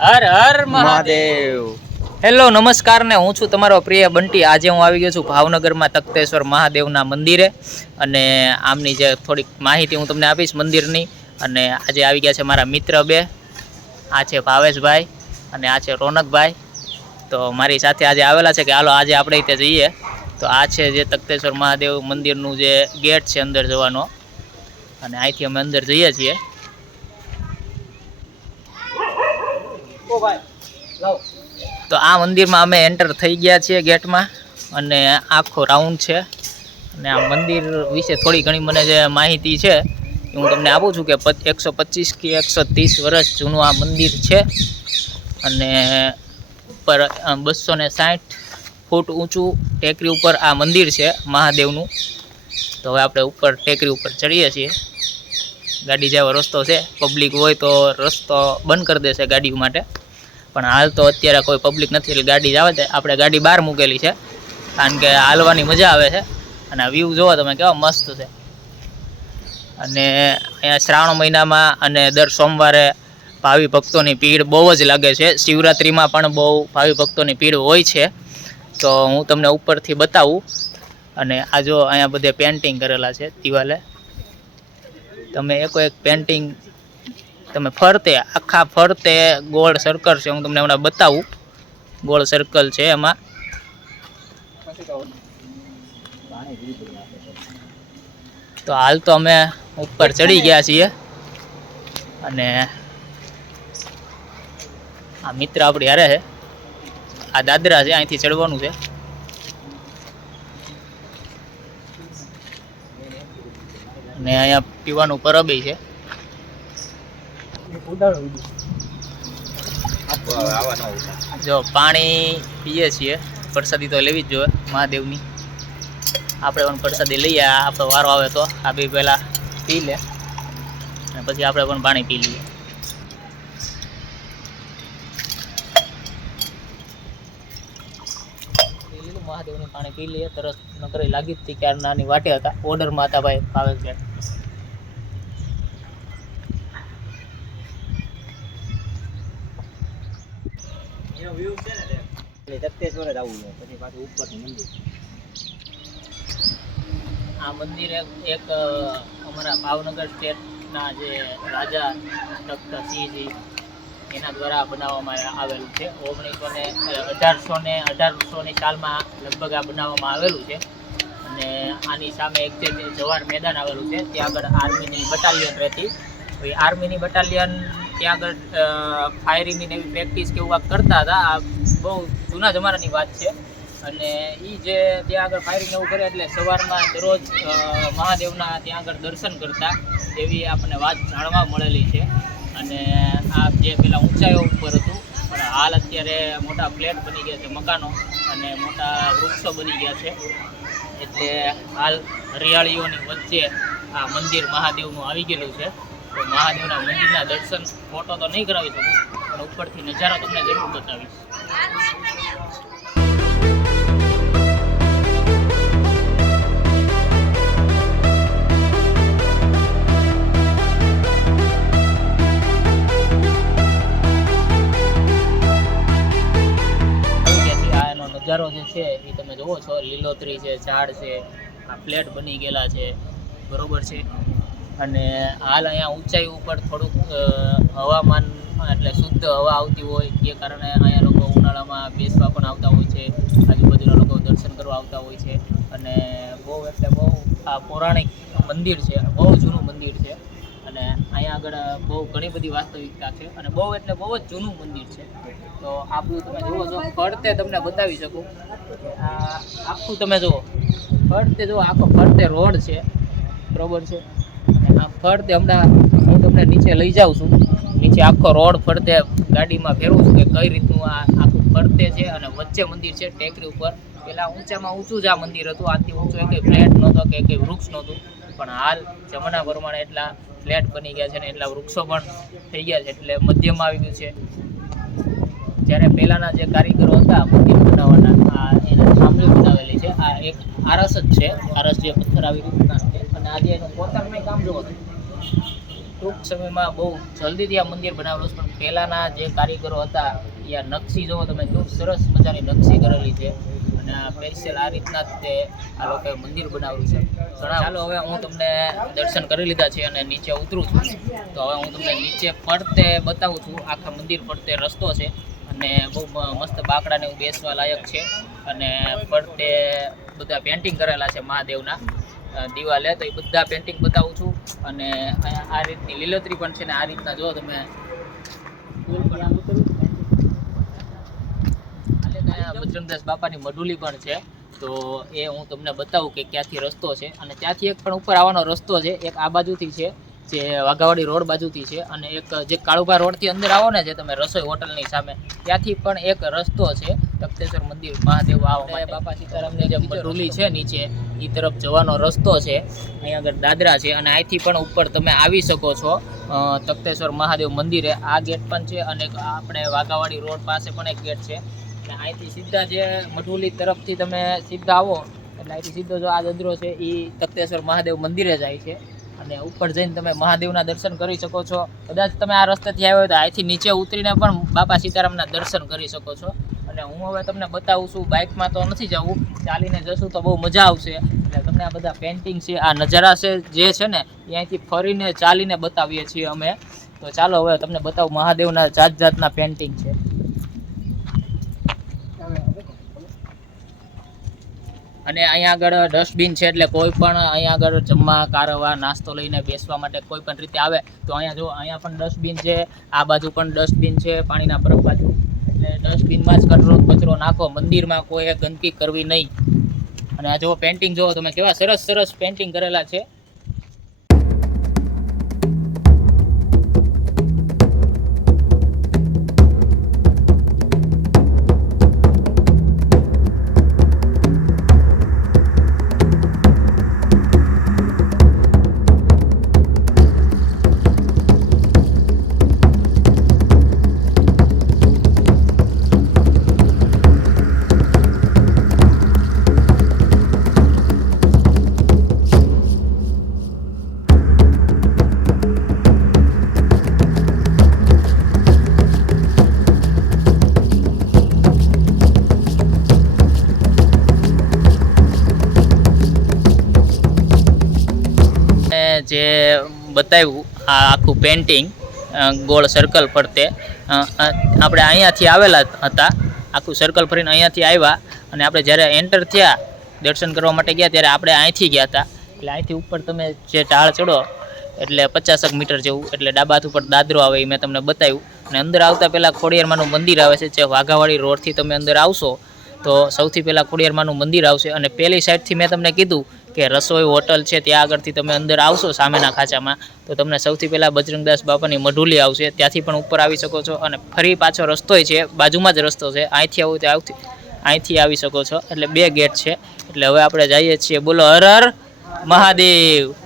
Har Har Mahadev. Hello નમસ્કાર ને હું છું તમારો પ્રિય બંટી। આજે હું આવી ગયો છું ભાવનગરમાં તખતેશ્વર મહાદેવના મંદિરે અને આમની જે થોડીક માહિતી હું તમને આપીશ મંદિરની। અને આજે આવી ગયા છે મારા મિત્ર બે, આ છે ભાવેશભાઈ અને આ છે રોનકભાઈ। તો મારી સાથે આજે આવેલા છે કે હાલો આજે આપણે ત્યાં જઈએ। તો આ છે જે તખતેશ્વર મહાદેવ મંદિરનું જે ગેટ છે અંદર જવાનો, અને અહીંથી અમે અંદર જઈએ છીએ। તો આ મંદિરમાં અમે એન્ટર થઈ ગયા છીએ ગેટમાં, અને આખો રાઉન્ડ છે। અને આ મંદિર વિશે થોડી ઘણી મને જે માહિતી છે એ હું તમને આપું છું કે 125 કે 130 વર્ષ જૂનું આ મંદિર છે, અને ઉપર 260 ફૂટ ઊંચું ટેકરી ઉપર આ મંદિર છે મહાદેવનું। તો હવે આપણે ઉપર ટેકરી ઉપર ચડીએ છીએ। ગાડી જેવો રસ્તો છે, પબ્લિક હોય તો રસ્તો બંધ કરી દેશે ગાડીઓ માટે, પણ હાલ તો અત્યારે કોઈ પબ્લિક નથી એટલે ગાડી જ આવે છે। આપણે ગાડી બહાર મૂકેલી છે કારણ કે હાલવાની મજા આવે છે, અને આ વ્યૂ જોવો તમે કેવો મસ્ત છે। અને અહીંયા શ્રાવણ મહિનામાં અને દર સોમવારે ભાવિ ભક્તોની ભીડ બહુ જ લાગે છે। શિવરાત્રિમાં પણ બહુ ભાવિ ભક્તોની ભીડ હોય છે। તો હું તમને ઉપરથી બતાવું। અને આ જો અહીંયા બધે પેન્ટિંગ કરેલા છે દિવાલે, તમે એક પેન્ટિંગ તમે ફરતે આખા ફરતે ગોળ સર્કલ છે, હું તમને હમણાં બતાવું। ગોળ સર્કલ છે એમાં, તો હાલ તો અમે ઉપર ચડી ગયા છીએ। અને આ મિત્ર આપણી હારે છે, આ દાદરા છે, અહીંથી ચડવાનું છે। અને અહીંયા પીવાનું પરબી છે। જો પાણી પીએ છીએ, પ્રસાદી તો લેવી જ જોઈએ મહાદેવની। આપણે પણ પ્રસાદી લઈએ, આપણો વારો આવે તો આ બે પહેલાં પી લે અને પછી આપણે પણ પાણી પી લઈએ। મહાદેવનું પાણી પી લઈએ, તરસ નકરી લાગી જ હતી ક્યારે નાની વાટે હતા, ઓર્ડરમાં હતા ભાઈ ભાવેશભાઈ। આ મંદિર એક અમારા ભાવનગર સ્ટેટના જે રાજા તખ્તસિંહજી એના દ્વારા બનાવવામાં આવેલું છે। 1818ની સાલમાં લગભગ આ બનાવવામાં આવેલું છે। અને આની સામે એક જે જવાહર મેદાન આવેલું છે, ત્યાં આગળ આર્મીની બટાલિયન રહેતી। એ આર્મીની બટાલિયન ત્યાં આગળ ફાયરિંગની એવી પ્રેક્ટિસ કે એવું કરતા હતા। આ બહુ જૂના જમાનાની વાત છે। અને એ જે ત્યાં આગળ ફાયરિંગ એવું કરે એટલે સવારમાં દરરોજ મહાદેવના ત્યાં આગળ દર્શન કરતા એવી આપણને વાત જાણવા મળેલી છે। અને આ જે પેલા ઊંચાઈઓ ઉપર હતું, પણ હાલ અત્યારે મોટા ફ્લેટ બની ગયા છે, મકાનો અને મોટા વૃક્ષો બની ગયા છે, એટલે હાલ હરિયાળીઓની વચ્ચે આ મંદિર મહાદેવનું આવી ગયેલું છે। તો મહાદેવના મંદિરના દર્શન ફોટો તો નહીં કરાવી શકું, પણ ઉપરથી નજારો તમને જરૂર બતાવીશ। નજારો જે છે એ તમે જોવો છો, લીલોતરી છે, ઝાડ છે, આ ફ્લેટ બની ગયેલા છે, બરોબર છે। અને હાલ અહીંયા ઊંચાઈ ઉપર થોડુંક હવામાન એટલે શુદ્ધ હવા આવતી હોય એ કારણે અહીંયા લોકો ઉનાળામાં બેસવા પણ આવતા હોય છે, આજુબાજુના લોકો દર્શન કરવા આવતા હોય છે। અને બહુ એટલે બહુ આ પૌરાણિક મંદિર છે, બહુ જૂનું મંદિર છે, અને અહીંયા આગળ બહુ ઘણી બધી વાસ્તવિકતા છે, અને બહુ એટલે બહુ જ જૂનું મંદિર છે। તો આપણું તમે જુઓ છો, ફરતે તમને બતાવી શકું, આ આખું તમે જુઓ ફરતે જુઓ, આખો ફરતે રોડ છે, બરોબર છે। અને આ ફરતે હમણાં હું તમને નીચે લઈ જાઉં છું, નીચે આખો રોડ ફરતે ગાડીમાં ફેરવું છું કે કઈ રીતનું આ આખું ફરતે છે। અને વચ્ચે મંદિર છે ટેકરી ઉપર, પેલા ઊંચામાં ઊંચું જ આ મંદિર હતું, આથી ઊંચું કંઈ ફ્લેટ નહોતો કે કંઈ વૃક્ષ નહોતું, પણ હાલ જમાના પ્રમાણે એટલા ફ્લેટ બની ગયા છે ને એટલા વૃક્ષો પણ થઈ ગયા છે, એટલે મધ્યમાં આવી ગયું છે। જ્યારે પહેલાંના જે કારીગરો હતા મંદિર બનાવવાના, આ એને થાંભલી બનાવેલી છે, આ એક આરસ જ છે, આરસ જે પથ્થર આવી રીતના છે, અને આજે એનું કોતરનું કામ જોવો, ટૂંક સમયમાં બહુ જલ્દીથી આ મંદિર બનાવેલું છે, પણ પહેલાંના જે કારીગરો હતા એ આ નકશી જોવો તમે, ખૂબ સરસ મજાની નકશી કરેલી છે અને આ સ્પેશિયલ આ રીતના જ તે આ લોકોએ મંદિર બનાવેલું છે. ચાલો હવે હું તમને દર્શન કરી લીધા છે અને નીચે ઉતરું છું. તો હવે હું તમને નીચે ફરતે બતાવું છું. આખા મંદિર ફરતે રસ્તો છે અને બહુ મસ્ત બાકડાને એવું બેસવા લાયક છે અને ફરતે બધા પેન્ટિંગ કરેલા છે મહાદેવના દિવાલે, તો એ બધા પેન્ટિંગ બતાવું છું. અને અહીંયા આ રીતની લીલોતરી પણ છે ને આ રીતના જો તમે બજરંગદાસ બાપાની મઢુલી પણ છે, તો એ હું તમને બતાવું કે ક્યાંથી રસ્તો છે. અને ત્યાંથી એક પણ ઉપર આવવાનો રસ્તો છે, એક આ બાજુથી છે જે વાઘાવાડી રોડ બાજુથી છે, અને એક જે કાળુભા રોડથી અંદર આવો ને જે તમે રસોઈ હોટલની સામે, ત્યાંથી પણ એક રસ્તો છે તખતેશ્વર મંદિર મહાદેવ આવવા માટે. બાપા સીતારામની જે મઢુલી છે નીચે એ તરફ જવાનો રસ્તો છે. અહીંયા આગળ દાદરા છે અને અહીંથી પણ ઉપર તમે આવી શકો છો તખતેશ્વર મહાદેવ મંદિરે. આ ગેટ પણ છે અને આપણે વાઘાવાડી રોડ પાસે પણ એક ગેટ છે. અને અહીંથી સીધા જે મઢુલી તરફથી તમે સીધા આવો એટલે અહીંથી સીધો જો આ દદરો છે એ તખતેશ્વર મહાદેવ મંદિરે જાય છે અને ઉપર જઈને તમે મહાદેવના દર્શન કરી શકો છો. કદાચ તમે આ રસ્તેથી આવ્યો તો અહીંથી નીચે ઉતરીને પણ બાપા સીતારામના દર્શન કરી શકો છો. અને હું હવે તમને બતાવું છું, બાઇકમાં તો નથી જવું, ચાલીને જશું તો બહુ મજા આવશે. એટલે તમને આ બધા પેન્ટિંગ છે, આ નજારા છે જે છે ને એ અહીંથી ફરીને ચાલીને બતાવીએ છીએ અમે. તો ચાલો હવે તમને બતાવું, મહાદેવના જાત જાતના પેન્ટિંગ છે. અને અહીંયા આગળ ડસ્ટબિન છે, એટલે કોઈ પણ અહીંયા આગળ જમવા કારવા નાસ્તો લઈને બેસવા માટે કોઈ પણ રીતે આવે તો અહીંયા જો અહીંયા પણ ડસ્ટબિન છે, આ બાજુ પણ ડસ્ટબિન છે પાણીના બરફ બાજુ. એટલે ડસ્ટબિનમાં જ કચરો નાખો, મંદિરમાં કોઈ ગંદકી કરવી નહીં. અને આ જો પેન્ટિંગ જોવો તમે, કેવા સરસ સરસ પેન્ટિંગ કરેલા છે. જે બતાવ્યું આ આખું પેન્ટિંગ ગોળ સર્કલ ફરતે, આપણે અહીંયાથી આવેલા હતા, આખું સર્કલ ફરીને અહીંયાથી આવ્યા અને આપણે જ્યારે એન્ટર થયા દર્શન કરવા માટે ગયા ત્યારે આપણે અહીંથી ગયા હતા. એટલે અહીંથી ઉપર તમે જે ઢાળ ચડો એટલે 50 મીટર જેવું, એટલે ડાબા હાથ ઉપર દાદરો આવે એ મેં તમને બતાવ્યું. અને અંદર આવતા પહેલાં ખોડિયારમાંનું મંદિર આવે છે, જે વાઘાવાડી રોડથી તમે અંદર આવશો તો સૌથી પહેલાં ખોડિયારમાંનું મંદિર આવશે. અને પહેલી સાઈડથી મેં તમને કીધું કે રસોઈ હોટલ છે, ત્યાં આગળથી તમે અંદર આવશો સામેના ખાંચામાં તો તમને સૌથી પહેલાં બજરંગદાસ બાપાની મઢુલી આવશે, ત્યાંથી પણ ઉપર આવી શકો છો. અને ફરી પાછો રસ્તોય છે, બાજુમાં જ રસ્તો છે, અહીંથી આવું તો અહીંથી આવી શકો છો. એટલે 2 ગેટ છે. એટલે હવે આપણે જઈએ છીએ. બોલો હર હર મહાદેવ.